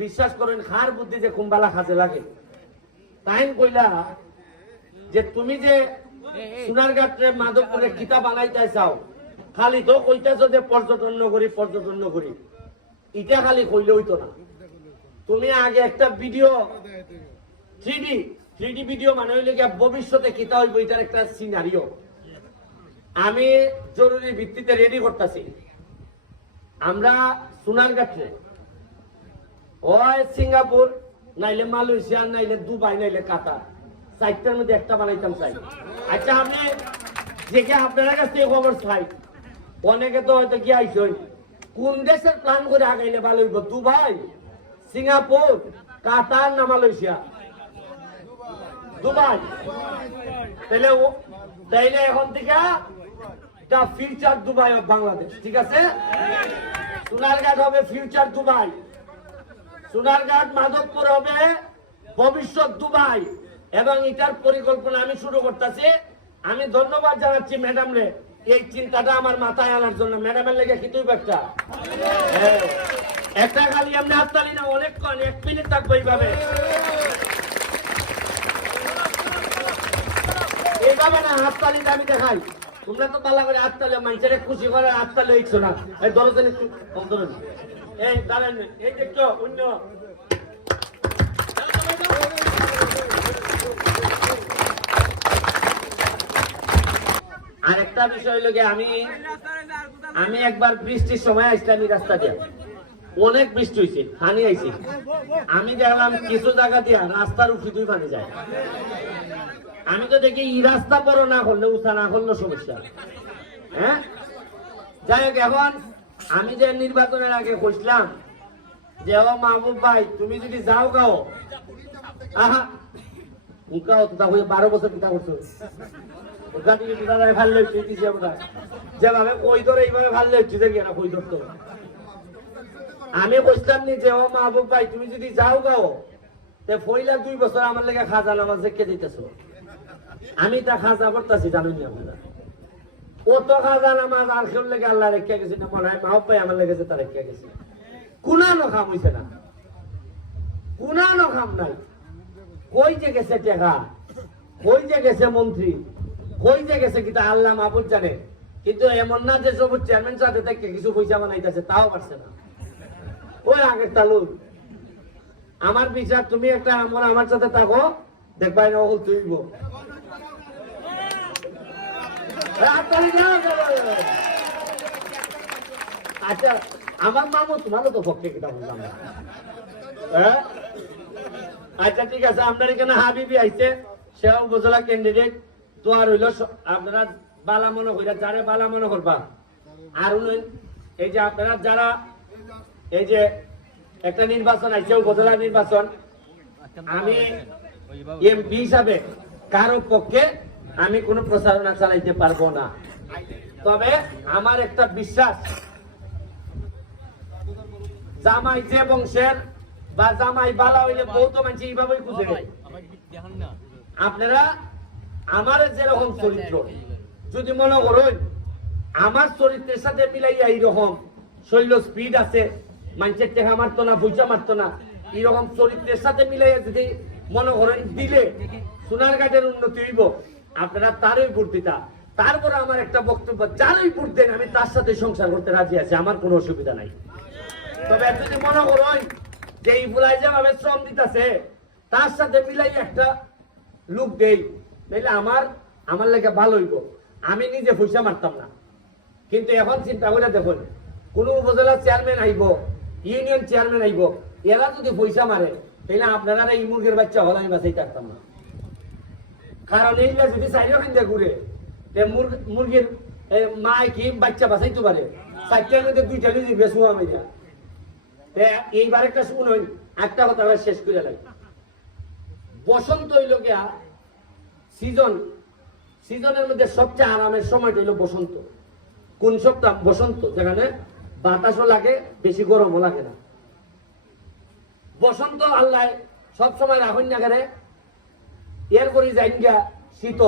বিশ্বাস করেন, খার বুদ্ধি যে কুম্বালা খাজে লাগে। তাই কইলা যে তুমি যে সোনারঘাটে মাধবপুরে কিতাব বানাইতে চাও, খালি তো কইতেছ যে পর্যটন নগরী পর্যটন নগরী। এটা খালি কইলে হইতো না। তুমি আগে একটা ভিডিও থ্রি থ্রি ভিডিও মানে হইলে গিয়া ভবিষ্যতে কিতা হইব, এটার একটা সিনারিও আমি জরুরি ভিত্তিতে রেডি করতেছি। আমরা সোনার সোনারঘাটে ওই সিঙ্গাপুর, নাইলে মালয়েশিয়া, নাইলে দুবাই, নাইলে কাতার। সাইটটার মধ্যে একটা বানাইতাম চাই। আচ্ছা আমি দেখে আপনার কাছ থেকে খবর চাই, অনেকে তো হয়তো কি আইসই। কোন দেশের প্ল্যান করে আগাইলে ভালো হইব, দুবাই, সিঙ্গাপুর, কাতার না মালয়েশিয়া? দুবাই। তাহলে তাইলে এখন থেকে ফিউচার দুবাই অফ বাংলাদেশ, ঠিক আছে? সোনারঘাট হবে ফিউচার দুবাই। সোনারঘাট মাধবপুর হবে ভবিষ্যৎ দুবাই। এবং এটার পরিকল্পনা আমি শুরু করতেছি। আমি ধন্যবাদ জানাচ্ছি ম্যাডাম রে। এই চিন্তাটা আমার মাথায় আনার জন্য। ম্যাডামের লেগে কি তুই একটা হ্যাঁ। একটা খালি আমি হাততালি না, অনেকক্ষণ, এক মিনিট থাকব এইভাবে। এইভাবে না, হাততালিটা আমি দেখাই। তোমরা তো পালা করে হাততালি মানুষের খুশি করে হাততালি হইছো না। এই দরজা একটু কম এই, দাঁড়ান, এই দেখছ অন্য। আরেকটা বিষয় লোকে আমি আমি একবার বৃষ্টির সময় আসতে আমি রাস্তা দিয়ে। অনেক বৃষ্টি হয়েছে পানি আইছে। আমি দেখলাম কিছু জায়গা দিয়ে রাস্তার উপরে দুই পানি যায়। আমি তো দেখি এই রাস্তা বড় না করলে উঠা না করলে সমস্যা। হ্যাঁ? যাই হোক, এখন আমি যে নির্বাচনের আগে কইছিলাম যে, ও মাহবুব ভাই, তুমি যদি যাও গাও। আহা! উনকাও তো তাহলে বারো বছর পিতা করছ। থেকে পিতা ভালো লাগছে যেভাবে কই ধরে এইভাবে ভালো লাগছে দেখি না কই ধরতো আমি কইছিলাম নি যে, ও মাহবুব ভাই, তুমি যদি যাও গাও, তে পয়লা দুই বছর আমার লেগে খাজা নামাজ দেখে দিতেছো। আমি তা খাজা করতেছি জানুন না আপনারা? কত খাজা নামাজ আর কেউ লেগে আল্লাহ রেখে গেছে না, মনে হয় ভাই আমার লেগেছে তা রেখে গেছে। কুনানো খাম হইছে না। কুনানো খাম নাই। কই যে গেছে টেকা? কই যে গেছে মন্ত্রী? কই যে গেছে কিতা আল্লাহ মাহবুব জানে? কিন্তু এমন না যে সব চেয়ারম্যান সাথে থেকে কিছু পয়সা বানাইতেছে, তাও পারছে না। আমার বিচার, তুমি একটা আমার আমার সাথে থাকো দেখবাই না ওগুল তুইব আচ্ছা আমার মামু তোমারও তো পক্ষে কিটা বললাম হ্যাঁ? আচ্ছা ঠিক আছে, আপনার এখানে হাবিবি আইছে সেও উপজেলা ক্যান্ডিডেট তো আর হইল আপনারা বালা মনে কইরা, যারে বালা মনে করবা। আর এই যে আপনারা যারা, এই যে একটা নির্বাচন আছে উপজেলা নির্বাচন। আমি এমপি হিসাবে কারও পক্ষে আমি কোনো প্রচারণা চালাইতে পারব না। তবে আমার একটা বিশ্বাস, জামাই যে বংশের বা জামাই বালা হইলে বহুত মানুষ এইভাবেই খুঁজে আপনারা আমার যেরকম চরিত্র, যদি মনে করেন, আমার চরিত্রের সাথে মিলাইয়া এইরকম শৈল স্পিড আছে মানুষের টেকা মারতো না পয়সা মারতো না। এরকম চরিত্রের সাথে মিলাইয়া যদি মনে করেন দিলে সোনার ঘাটের উন্নতি হইব। আপনারা তারই ভোট দিতা তারপরে আমার একটা বক্তব্য, যারই ভোট দেন, আমি তার সাথে সংসার করতে রাজি আছি, আমার কোনো অসুবিধা নাই। তবে যদি মনে করেন যে এই ফুলাই যেভাবে শ্রম দিতেছে, তার সাথে মিলাই একটা লুক দেই তাইলে আমার আমার লেগে ভালো হইব। আমি নিজে পয়সা মারতাম না। কিন্তু এখন চিন্তা করে দেখুন, কোন উপজেলার চেয়ারম্যান আইব ইউনিয়ন চেয়ারম্যান আইব, এরা যদি পয়সা মারে তাহলে আপনারা এই মুরগির বাচ্চা হল আমি বাঁচাই পারতাম না। কারণ এইগুলা যদি চাইলেও কিনতে ঘুরে মুরগির মায় কি বাচ্চা বাঁচাইতে পারে? দুইটা বেসু আমি এইবার একটা একটা কথা শেষ করে লাগে বসন্ত হইল সিজন, সিজনের মধ্যে সবচেয়ে আরামের সময়টা হইল বসন্ত। কোন সপ্তাহ? বসন্ত, যেখানে বাতাসও লাগে, বেশি গরমও লাগে না। বসন্ত আল্লাহ সব সময় রাখুন না করে এরপরে যাইন গা শীত।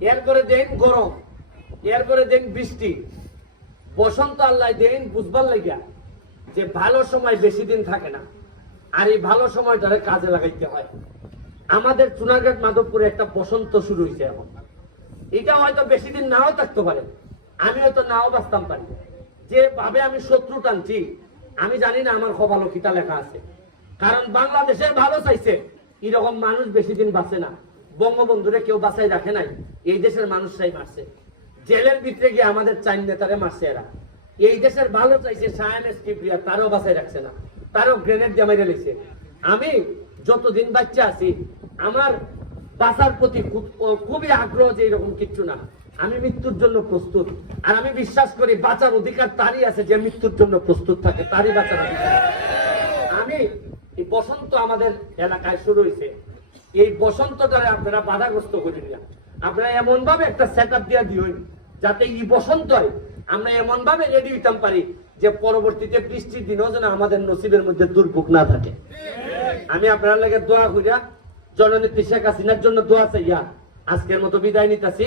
এরপরে দেন গরম। এরপরে দেন বৃষ্টি। বসন্ত আল্লাহ দেন বুঝবার লাগিয়া যে ভালো সময় বেশি দিন থাকে না। আর এই ভালো সময়টারে কাজে লাগাইতে হয়। আমাদের চুনারঘাট মাধবপুরে একটা বসন্ত শুরু হয়েছে এখন। এটা হয়তো বেশি দিন নাও থাকতে পারে। আমি হয়তো নাও বাঁচতাম পারি। যে ভাবে আমি শত্রু টানছি, আমি জানি না আমার কপালও কিতা লেখা আছে। কারণ বাংলাদেশের ভালো চাইছে, এরকম মানুষ বেশি দিন বাঁচে না। বঙ্গবন্ধুরে কেউ বাঁচাই রাখে নাই, এই দেশের মানুষরাই মারছে। জেলের ভিতরে গিয়ে আমাদের চাইন নেতারে মারছে এরা। এই দেশের ভালো চাইছে সায়ান স্টিপ্রিয়া তারও বাঁচাই রাখছে না। তারও গ্রেনেড জামাই রেলেছে আমি যতদিন বাচ্চা আছি, আমার বাঁচার প্রতি খুব- খুবই আগ্রহ যে এরকম কিচ্ছু না। আমি মৃত্যুর জন্য প্রস্তুত। আর আমি বিশ্বাস করি বাঁচার অধিকার তারই আছে, যে মৃত্যুর জন্য প্রস্তুত থাকে, তারই বাঁচার অধিকার আমি এই বসন্ত আমাদের এলাকায় শুরু হয়েছে। এই বসন্ত বসন্তটারে আপনারা বাধাগ্রস্ত করেন না। আপনারা এমন ভাবে একটা সেট আপ দিয়ে দিন যাতে এই বসন্ত হয়। আমরা এমন ভাবে রেডি হইতাম পারি যে পরবর্তীতে বৃষ্টির দিনও যেন আমাদের নসিবের মধ্যে দুর্ভোগ না থাকে। আমি আপনার লাগে দোয়া করিয়া জননেত্রী শেখ হাসিনার জন্য দোয়া চাইয়া আজকের মতো বিদায় নিতেছি।